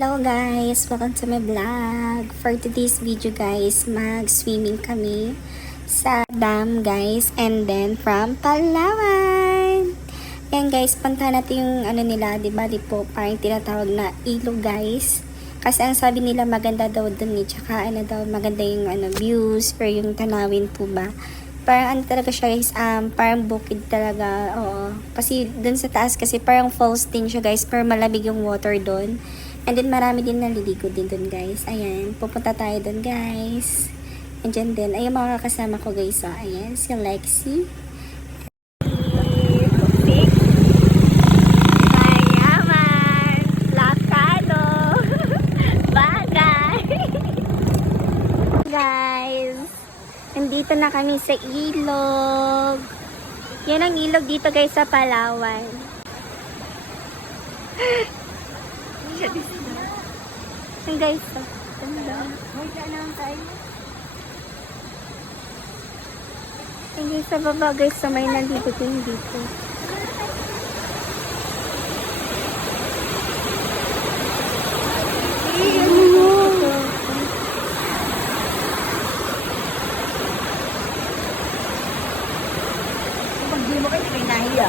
Hello guys! Welcome to my vlog. For today's video guys, mag-swimming kami sa dam guys. And then from Palawan. Ayan guys, puntahan natin yung ano nila, diba? Di po, parang tinatawag na ilog guys. Kasi ang sabi nila maganda daw dun eh. Tsaka ano daw, maganda yung views or yung tanawin po ba. Parang ano talaga siya guys, parang bukid talaga. Oo. Kasi dun sa taas kasi parang falls din siya guys. Pero malamig yung water dun. And then, marami din naliligo din dun, guys. Ayan, pupunta tayo dun, guys. And dyan din, ayun mga kasama ko, guys. So, ayan, si Lexi. Mayaman! Lakado! Bagay! Guys, nandito na kami sa ilog. Yan ang ilog dito, guys, sa Palawan. Hey guys, ganda. Hey guys, sa baba guys, sa may nandito din dito. Pag di mo kayo, hindi kayo nahiya.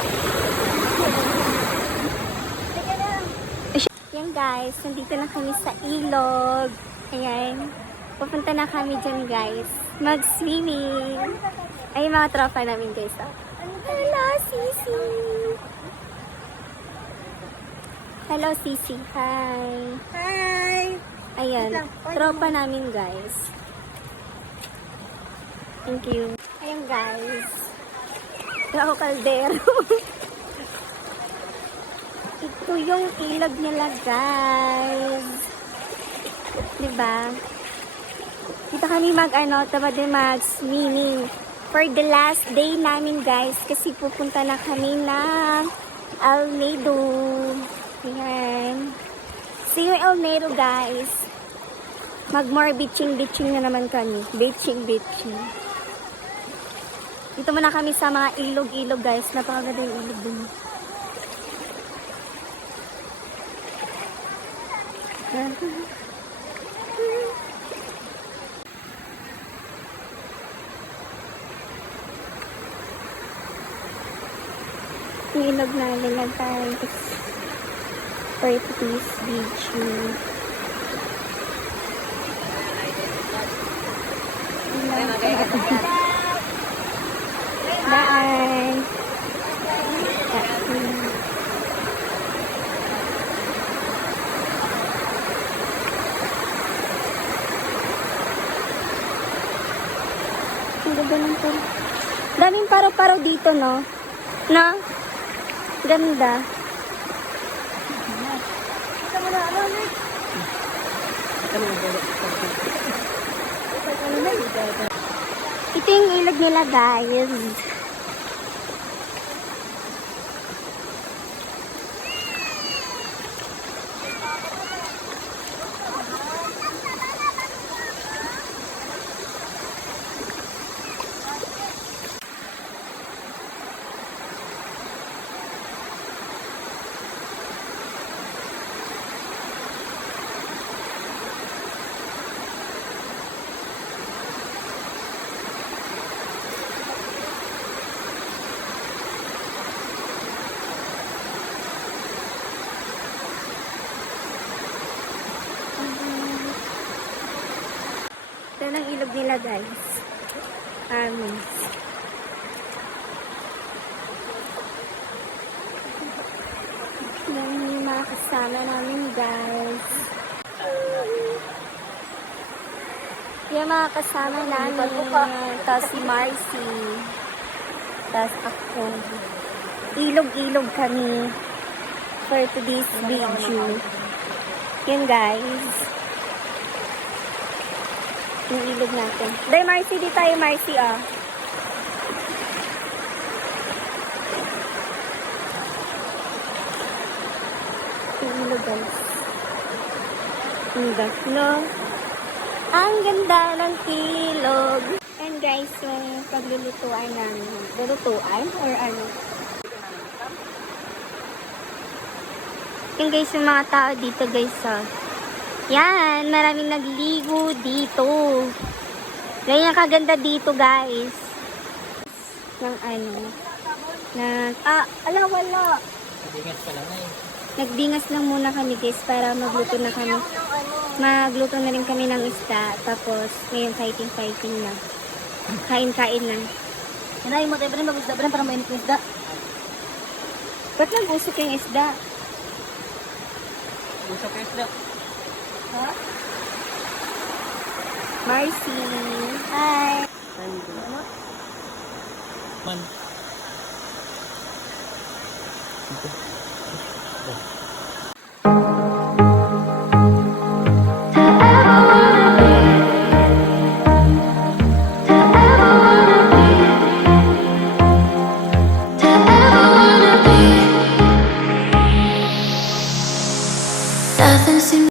Yan guys, nandito na kami sa ilog. Ayan. Pupunta na kami dyan guys. Mag-swimming. Ay, mga tropa namin guys. Oh. Hello, Sisi! Hello, Sisi. Hi! Hi! Ayan, tropa namin guys. Thank you. Ayan guys. Ako kaldero. Ito yung ilog nila guys. Diba? Dito kami mag-swimming. For the last day namin guys. Kasi pupunta na kami ng El Nido. Ayan. See you El Nido guys. Mag-more beaching na naman kami. Beaching. Dito muna kami sa mga ilog guys. Napakaganda yung ilog dun. Ilog na nila guys for this video. Bye! Ang ganda ng paro. Daming paro-paro dito, no? No? Ganda. Ito yung ilog nila, guys. Ito ang ilog nila guys. Yung mga kasama namin guys. Yung mga kasama namin. Tapos si Marcy. Tapos ako. Ilog-ilog kami for today's video. Yun guys. Yung ilog natin. Dahil Marcy, di tayo Marcy ah. Yung ilog guys. Ang ganda ng ilog. And guys, yung paglulutuan namin. Lulutuan or ano? Yung guys, yung mga tao dito guys ah. Yan, maraming nagligo dito. Ganyan kaganda dito, guys. Ng ano, wala. Ingat ka lang eh. Nagdingas lang muna kami, guys, para magluto na kami. Magluto na rin kami ng isda. Tapos, ngayon fighting na. Kain-kain na. Yan mo tayo ba rin mag-isda ba rin para mainit yung isda? Ba't nag-usok yung isda? Usap ka isda. Ha? Marcy. Hi. Man.